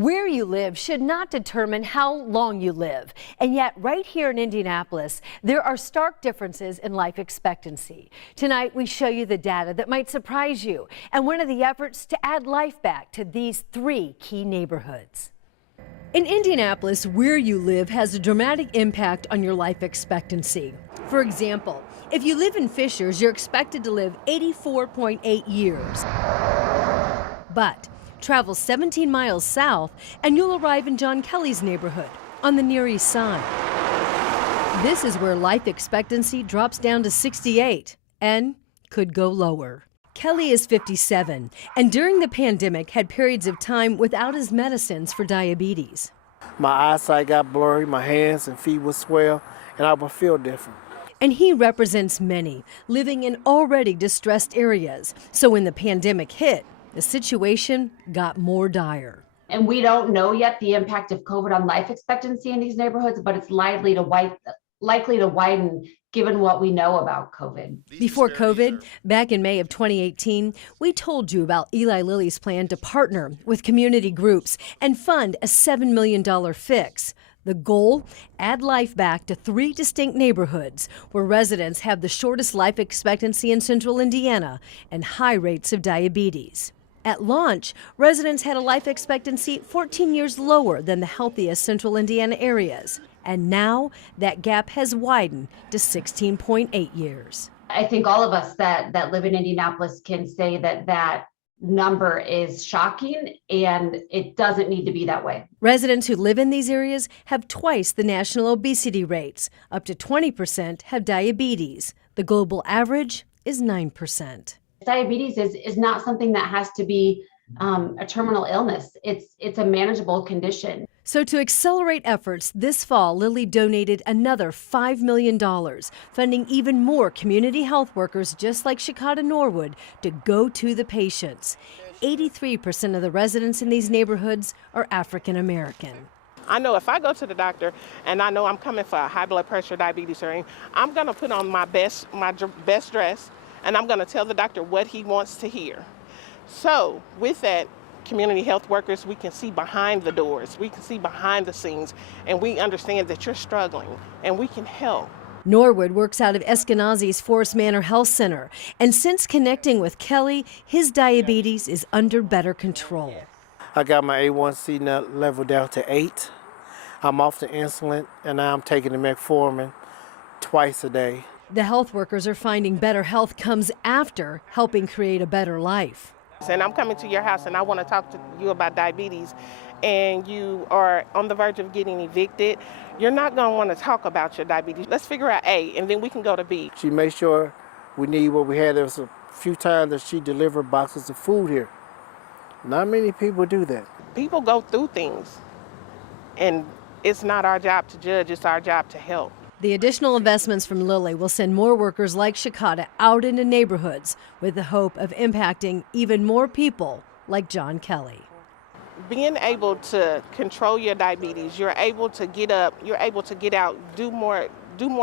Where you live should not determine how long you live. And yet, right here in Indianapolis, there are stark differences in life expectancy. Tonight, we show you the data that might surprise you and one of the efforts to add life back to these three key neighborhoods. In Indianapolis, where you live has a dramatic impact on your life expectancy. For example, if you live in Fishers, you're expected to live 84.8 years. But travel 17 miles south and you'll arrive in John Kelly's neighborhood on the Near East Side. This is where life expectancy drops down to 68 and could go lower. Kelly is 57 and during the pandemic had periods of time without his medicines for diabetes. My eyesight got blurry, my hands and feet would swell, and I would feel different. And he represents many living in already distressed areas. So when the pandemic hit, the situation got more dire. And we don't know yet the impact of COVID on life expectancy in these neighborhoods, but it's likely to widen given what we know about COVID. Before COVID, back in May of 2018, we told you about Eli Lilly's plan to partner with community groups and fund a $7 million fix. The goal? Add life back to three distinct neighborhoods where residents have the shortest life expectancy in central Indiana and high rates of diabetes. At launch, residents had a life expectancy 14 years lower than the healthiest central Indiana areas. And now that gap has widened to 16.8 years. I think all of us that live in Indianapolis can say that number is shocking and it doesn't need to be that way. Residents who live in these areas have twice the national obesity rates. Up to 20% have diabetes. The global average is 9%. Diabetes is not something that has to be a terminal illness. It's a manageable condition. So to accelerate efforts, this fall, Lilly donated another $5 million, funding even more community health workers just like Shakata Norwood to go to the patients. 83% of the residents in these neighborhoods are African American. I know if I go to the doctor and I know I'm coming for a high blood pressure, diabetes, or anything, I'm going to put on my best dress, and I'm going to tell the doctor what he wants to hear. So with that, community health workers, we can see behind the doors, we can see behind the scenes, and we understand that you're struggling, and we can help. Norwood works out of Eskenazi's Forest Manor Health Center, and since connecting with Kelly, his diabetes is under better control. I got my A1C level down to 8. I'm off the insulin, and now I'm taking the metformin twice a day. The health workers are finding better health comes after helping create a better life. And I'm coming to your house and I want to talk to you about diabetes, and you are on the verge of getting evicted. You're not going to want to talk about your diabetes. Let's figure out A, and then we can go to B. She made sure we need what we had. There was a few times that she delivered boxes of food here. Not many people do that. People go through things, and it's not our job to judge, it's our job to help. The additional investments from Lilly will send more workers like Shakata out into neighborhoods with the hope of impacting even more people like John Kelly. Being able to control your diabetes, you're able to get up, you're able to get out, do more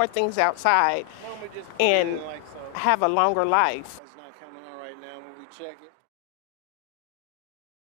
things outside, and have a longer life.